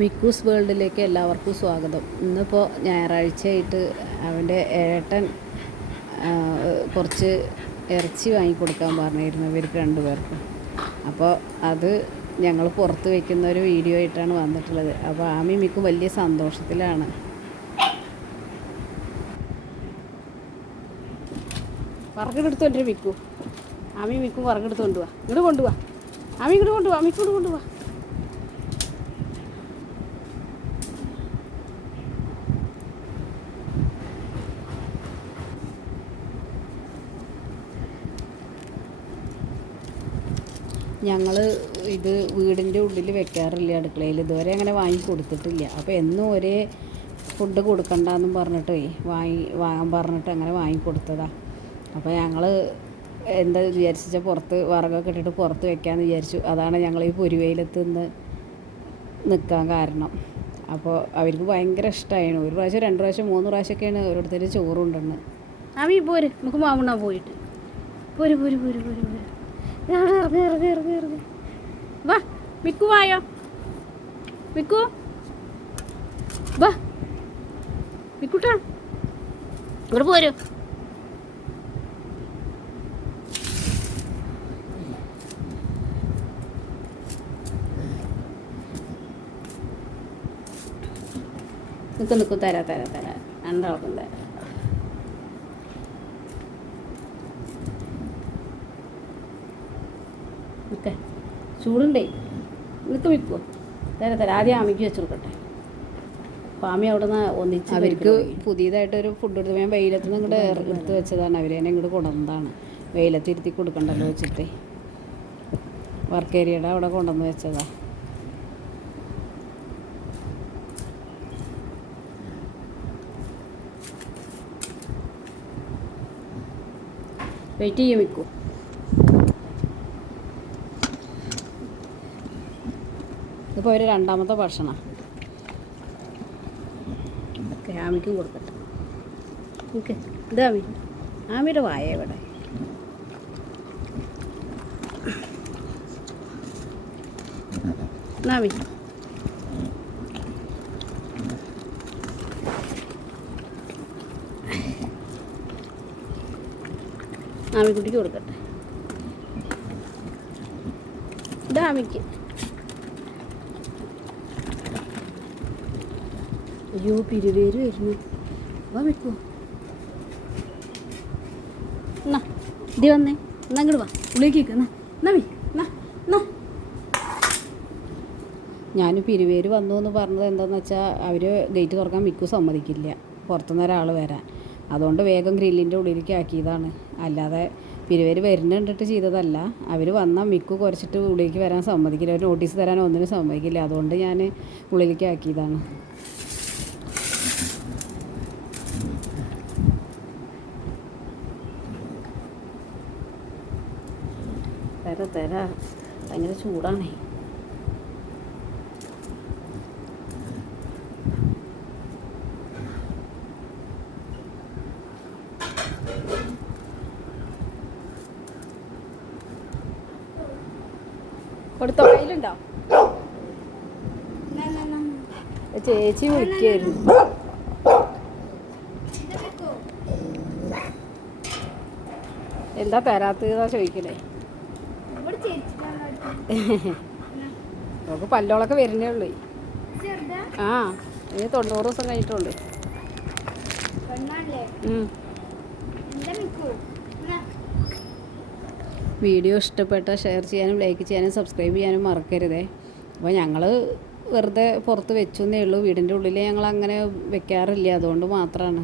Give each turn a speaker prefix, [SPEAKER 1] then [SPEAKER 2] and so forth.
[SPEAKER 1] മിക്കൂസ് വേൾഡിലേക്ക് എല്ലാവർക്കും സ്വാഗതം. ഇന്നിപ്പോൾ ഞായറാഴ്ചയായിട്ട് അവന്റെ ഏട്ടൻ കുറച്ച് ഇറച്ചി വാങ്ങിക്കൊടുക്കാൻ പറഞ്ഞിരുന്നു ഇവർക്ക് രണ്ടുപേർക്കും. അപ്പോൾ അത് ഞങ്ങൾ പുറത്ത് വയ്ക്കുന്ന ഒരു വീഡിയോ ആയിട്ടാണ് വന്നിട്ടുള്ളത്. അപ്പോൾ ആമി മിക്കും വലിയ സന്തോഷത്തിലാണ്. മിക്കു. ആമി മിക്കും വറുകെടുത്തോണ്ട് പോവാ ഇങ്ങോട്ട് കൊണ്ടുപോവാ ആമി ഇങ്ങോട്ട് കൊണ്ടുപോവാ മിക്കു ഇങ്ങോട്ട് കൊണ്ടുപോവാ ഞങ്ങൾ ഇത് വീടിന്റെ ഉള്ളിൽ വെക്കാറില്ല അടുക്കളയിൽ ഇതുവരെ അങ്ങനെ വാങ്ങി കൊടുത്തിട്ടില്ല. അപ്പോൾ എന്നും ഒരേ ഫുഡ് കൊടുക്കണ്ടെന്നും പറഞ്ഞിട്ടേ വാങ്ങി വാങ്ങാൻ പറഞ്ഞിട്ട് അങ്ങനെ വാങ്ങി കൊടുത്തതാ. അപ്പോൾ ഞങ്ങൾ എന്താ വിചാരിച്ചാൽ പുറത്ത് വറകൊക്കെ ഇട്ടിട്ട് പുറത്ത് വെക്കാമെന്ന് വിചാരിച്ചു. അതാണ് ഞങ്ങൾ ഈ പൊരുവയിലത്ത് നിന്ന് നിൽക്കാൻ കാരണം. അപ്പോൾ അവർക്ക് ഭയങ്കര ഇഷ്ടമായിരുന്നു ഒരു പ്രാവശ്യം രണ്ട് പ്രാവശ്യം മൂന്ന് പ്രാവശ്യമൊക്കെയാണ് ഓരോരുത്തർ ചോറുണ്ടെന്ന് അവർ പോര്. നമുക്ക് മാവുണ്ണാ പോയിട്ട്. പോര് പോര് പോര് പോര് പോര്. ഇറങ്ങി ഇറങ്ങി ഇറങ്ങി ഇറങ്ങി. വാ വായോ? മിക്കു? വാ. മിക്കുട്ടാ. ഇവിടെ പോരൂ. നിൽക്കും നിൽക്കും തരാ തരാ തരാ. രണ്ടാൾക്കും തരാം. നിൽക്കേ ചൂടുണ്ടേ. നിൽക്ക് വിൽക്കുമോ തരാം തരാം. ആദ്യം അമ്മയ്ക്ക് വെച്ച് കൊടുക്കട്ടെ. അപ്പോൾ അമ്മ അവിടെ നിന്ന് ഒന്നിച്ച് അവർക്ക് പുതിയതായിട്ടൊരു ഫുഡ് എടുത്ത് ഞാൻ വെയിലത്ത് നിന്ന് ഇങ്ങോട്ട് എടുത്ത് വെച്ചതാണ്. അവർ എന്നെ ഇങ്ങോട്ട് കൊണ്ടുവന്നതാണ്. വെയിലത്ത് ഇരുത്തി കൊടുക്കണ്ടല്ലോ വെച്ചിട്ട്. വർക്ക് ഏരിയയുടെ അവിടെ കൊണ്ടുവന്ന് വെച്ചതാ. വെയിറ്റ് ചെയ്യും വിൽക്കൂ ഇതിപ്പോൾ ഒരു രണ്ടാമത്തെ ഭക്ഷണം. ഓക്കെ ആമിക്കും കൊടുക്കട്ടെ. ഓക്കെ ഇത് ആമി. ആമിയുടെ വായ ഇവിടെ ആമി. ആമിക്കുട്ടിക്ക് കൊടുക്കട്ടെ. ഇത് ആമിക്ക്. അയ്യോ പിരിവേര് വരുന്നു. വാ വിട്ടു എന്നാ ഇതി വന്നേ. എന്നാ ഇങ്ങോട്ട് വാ. ഉള്ളിലേക്ക് വെക്ക്. എന്നാ വി എന്നാ ഞാൻ പിരിവേര് വന്നു എന്ന് പറഞ്ഞത് എന്താണെന്ന് വെച്ചാൽ അവർ ഗേറ്റ് തുറക്കാൻ മിക്കു സമ്മതിക്കില്ല. പുറത്തുനിന്ന് ഒരാൾ വരാൻ. അതുകൊണ്ട് വേഗം ഗ്രില്ലിന്റെ ഉള്ളിലേക്ക് ആക്കിയതാണ്. അല്ലാതെ പിരിവേര് വരുന്നുണ്ടിട്ട് ചെയ്തതല്ല. അവർ വന്നാൽ മിക്കു കുറച്ചിട്ട് ഉള്ളിലേക്ക് വരാൻ സമ്മതിക്കില്ല. ഒരു നോട്ടീസ് തരാൻ ഒന്നിനും സമ്മതിക്കില്ല. അതുകൊണ്ട് ഞാൻ ഉള്ളിലേക്ക് ആക്കിയതാണ്. തര തര. ഭയങ്കര ചൂടാണേ. കൊടുത്തോ? കയ്യിലുണ്ടോ? ചേച്ചി വിളിക്കായിരുന്നു. എന്താ തരാത്തതാ ചോദിക്കണേ? നമുക്ക് പല്ലോളൊക്കെ വരുന്നേ ഉള്ളൂ. ആ ഇനി തൊണ്ണൂറ് ദിവസം കഴിഞ്ഞിട്ടുള്ളൂ. ഉം. വീഡിയോ ഇഷ്ടപ്പെട്ട ഷെയർ ചെയ്യാനും ലൈക്ക് ചെയ്യാനും സബ്സ്ക്രൈബ് ചെയ്യാനും മറക്കരുതേ. അപ്പോൾ ഞങ്ങൾ വെറുതെ പുറത്ത് വെച്ചു എന്നേ ഉള്ളൂ. വീടിന്റെ ഉള്ളിൽ ഞങ്ങൾ അങ്ങനെ വെക്കാറില്ല. അതുകൊണ്ട് മാത്രമാണ്